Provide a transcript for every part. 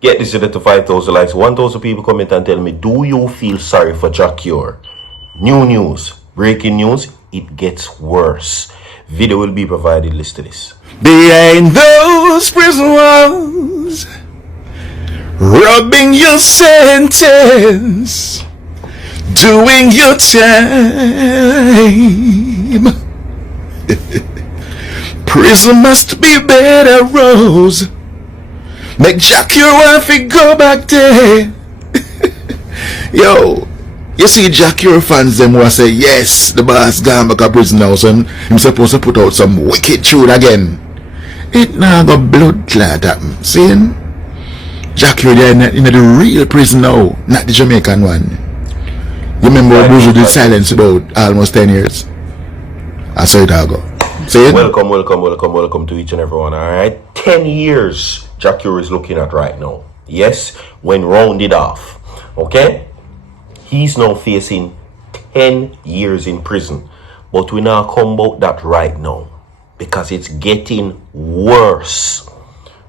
Get this to 5,000 likes. 1,000 people comment and tell me, do you feel sorry for JAH? New news, breaking news, it gets worse. Video will be provided. Listen to this. Behind those prison walls, rubbing your sentence, doing your time. Prison must be better, Rose. Make Jack your wife go back there. Yo, you see Jack your fans them who say yes, the boss gone back to prison now, son. Him supposed to put out some wicked tune again. It now got blood clot happen. See him? Jack you're there in the real prison now, not the Jamaican one. You remember what Buju did silence about almost 10 years? I saw it all go. See it? Welcome to each and everyone. Alright, 10 years JAH is looking at right now. Yes, when rounded off. Okay? He's now facing 10 years in prison. But we now come about that right now. Because it's getting worse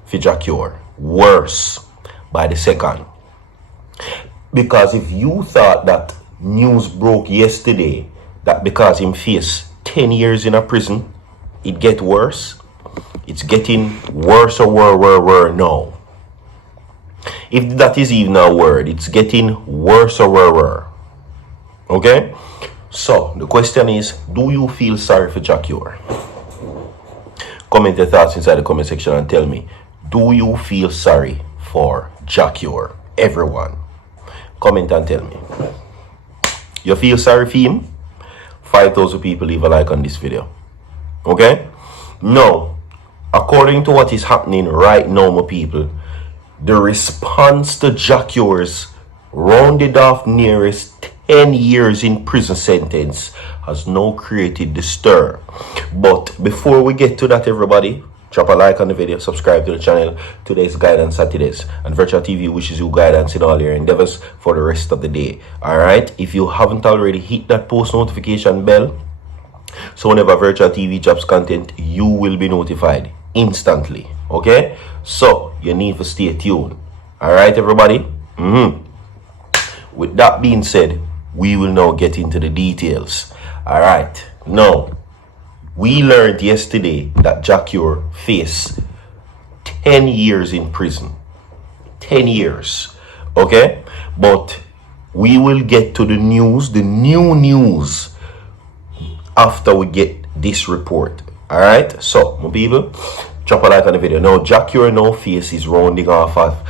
for JAH. Worse by the second. Because if you thought that news broke yesterday that because him face 10 years in a prison, it get worse. It's getting worse or now. If that is even a word, it's getting worse or okay? So the question is, do you feel sorry for JAH? Comment your thoughts inside the comment section and tell me, do you feel sorry for JAH? Everyone, comment and tell me. You feel sorry for him? 5,000 people leave a like on this video. Okay? Now, according to what is happening right now, my people, the response to JAH's rounded off nearest 10 years in prison sentence has now created the stir. But before we get to that, everybody, drop a like on the video, subscribe to the channel. Today's Guidance Saturdays, and Virtual TV wishes you guidance in all your endeavors for the rest of the day. Alright, if you haven't already, hit that post notification bell, so whenever Virtual TV drops content, you will be notified instantly. Okay, so you need to stay tuned. Alright, everybody. With that being said, we will now get into the details. Alright, now we learned yesterday that JAH faced 10 years in prison. 10 years. Okay? But we will get to the news, the new news, after we get this report. Alright? So, my people, drop a like on the video. Now, JAH now faces rounding off of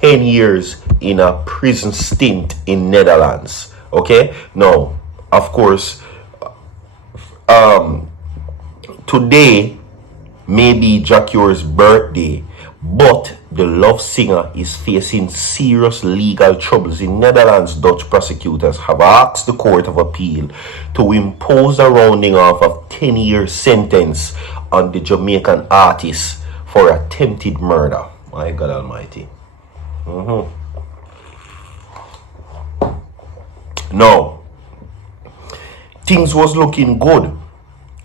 10 years in a prison stint in Netherlands. Okay? Now, of course, today may be JAH's birthday, but the love singer is facing serious legal troubles in Netherlands. Dutch prosecutors have asked the Court of Appeal to impose a rounding off of 10-year sentence on the Jamaican artist for attempted murder. My God Almighty. Now, things was looking good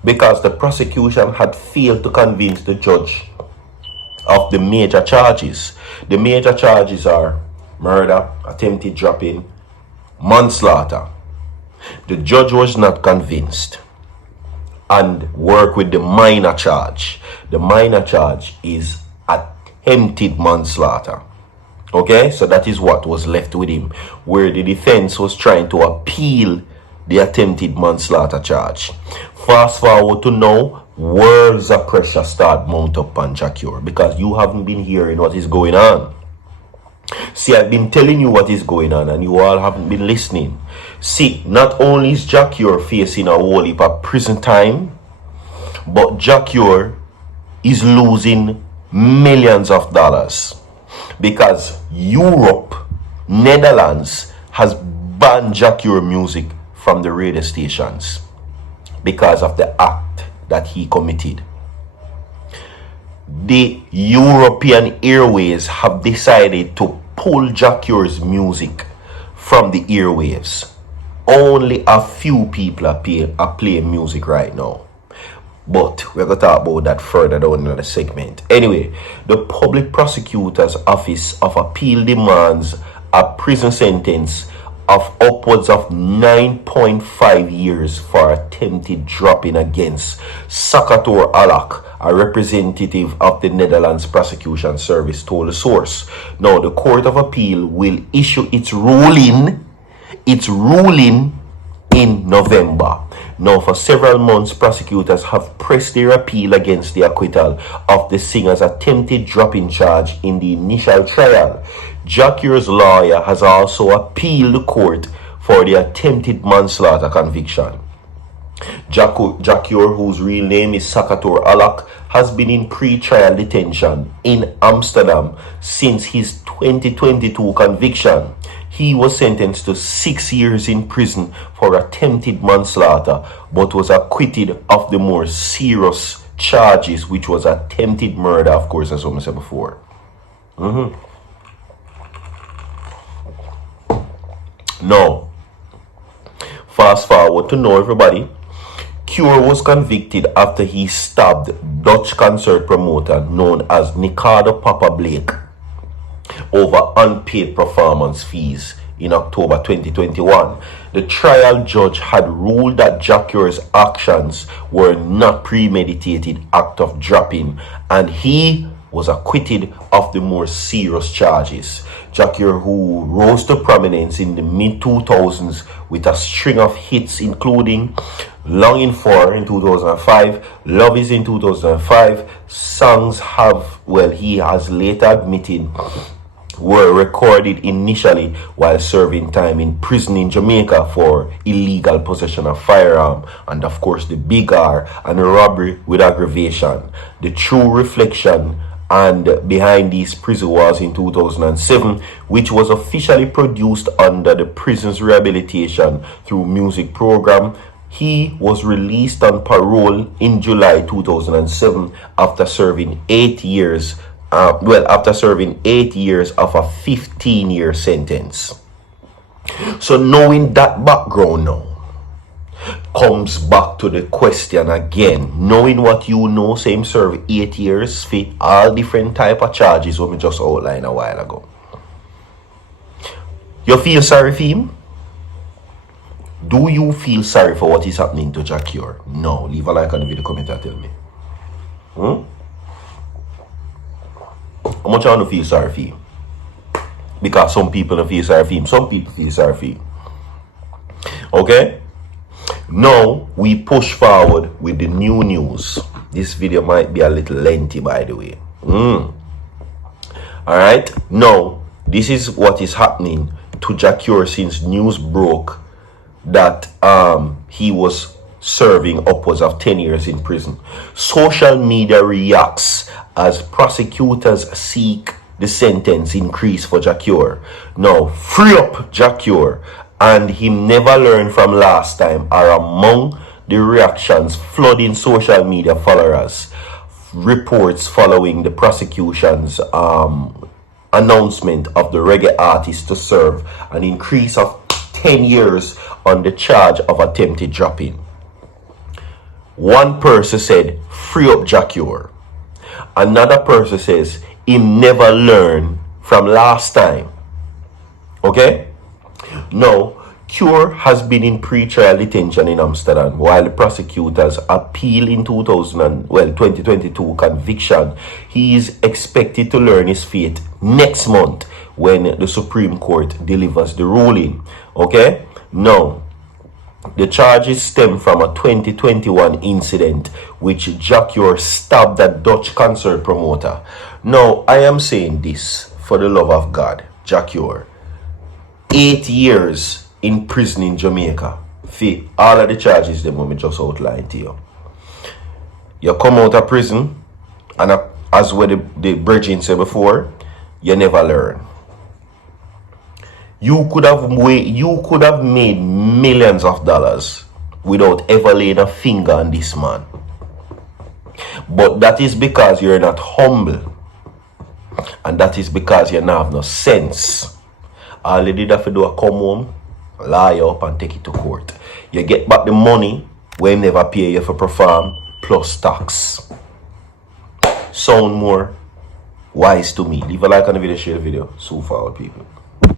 because the prosecution had failed to convince the judge of the major charges. The major charges are murder, attempted dropping, manslaughter. The judge was not convinced and worked with the minor charge. The minor charge is attempted manslaughter. Okay, so that is what was left with him, where the defense was trying to appeal the attempted manslaughter charge. Fast forward to now, worlds of pressure start mount up on JAH because you haven't been hearing what is going on. See, I've been telling you what is going on and you all haven't been listening. See, not only is JAH facing a whole heap of prison time, but JAH is losing millions of dollars because Europe, Netherlands, has banned JAH music from the radio stations because of the act that he committed. The European Airways have decided to pull JAH's music from the airwaves. Only a few people are playing music right now. But we're going to talk about that further down in the segment. Anyway, the Public Prosecutor's Office of Appeal demands a prison sentence of upwards of 9.5 years for attempted dropping against Sakator Alak, a representative of the Netherlands Prosecution Service, told the source. Now, the Court of Appeal will issue its ruling in November. Now, for several months, prosecutors have pressed their appeal against the acquittal of the singer's attempted dropping charge in the initial trial. JAH's lawyer has also appealed the court for the attempted manslaughter conviction. JAH, whose real name is Sakator Alak, has been in pre-trial detention in Amsterdam since his 2022 conviction. He was sentenced to 6 years in prison for attempted manslaughter, but was acquitted of the more serious charges, which was attempted murder, of course, as I said before. Now, fast forward to know everybody. Cure was convicted after he stabbed Dutch concert promoter known as Ricardo Papa Blake over unpaid performance fees in October 2021. The trial judge had ruled that JAH's actions were not premeditated act of dropping, and he was acquitted of the more serious charges. JAH, who rose to prominence in the mid-2000s with a string of hits including Longing For in 2005, Love Is in 2005, songs he has later admitted were recorded initially while serving time in prison in Jamaica for illegal possession of firearm, and of course the big R, and robbery with aggravation. The true reflection and behind these prison wars in 2007, which was officially produced under the prison's rehabilitation through music program. He was released on parole in July 2007 after serving 8 years of a 15-year sentence. So knowing that background now comes back to the question again. Knowing what you know, same serve 8 years for all different type of charges what we just outlined a while ago. You feel sorry for him? Do you feel sorry for what is happening to JAH? No. Leave a like on the video, comment and tell me. How much I want to feel sorry for him? Because some people don't feel sorry for him. Some people feel sorry for him. Okay? Now we push forward with the new news. This video might be a little lengthy, by the way. Alright? Now, this is what is happening to JAH since news broke that he was serving upwards of 10 years in prison. Social media reacts as prosecutors seek the sentence increase for JAH. Now, free up JAH and him never learned from last time are among the reactions flooding social media followers. Reports following the prosecution's announcement of the reggae artist to serve an increase of 10 years on the charge of attempted dropping. One person said, free up JAH. Another person says, he never learned from last time. Okay? Now, Cure has been in pre-trial detention in Amsterdam while the prosecutors appeal in 2022 conviction. He is expected to learn his fate next month when the Supreme Court delivers the ruling. Okay? Now, the charges stem from a 2021 incident which JAH stabbed a Dutch concert promoter. Now, I am saying this for the love of God. JAH, 8 years in prison in Jamaica for all of the charges that we just outlined to you. You come out of prison, and as what the Bridging said before, you never learn. You could have made millions of dollars without ever laying a finger on this man. But that is because you're not humble. And that is because you don't have no sense. All you did have to do is come home, lie up and take it to court. You get back the money when never pay you for perform. plus tax. Sound more wise to me. Leave a like on the video, share the video. So forward, people.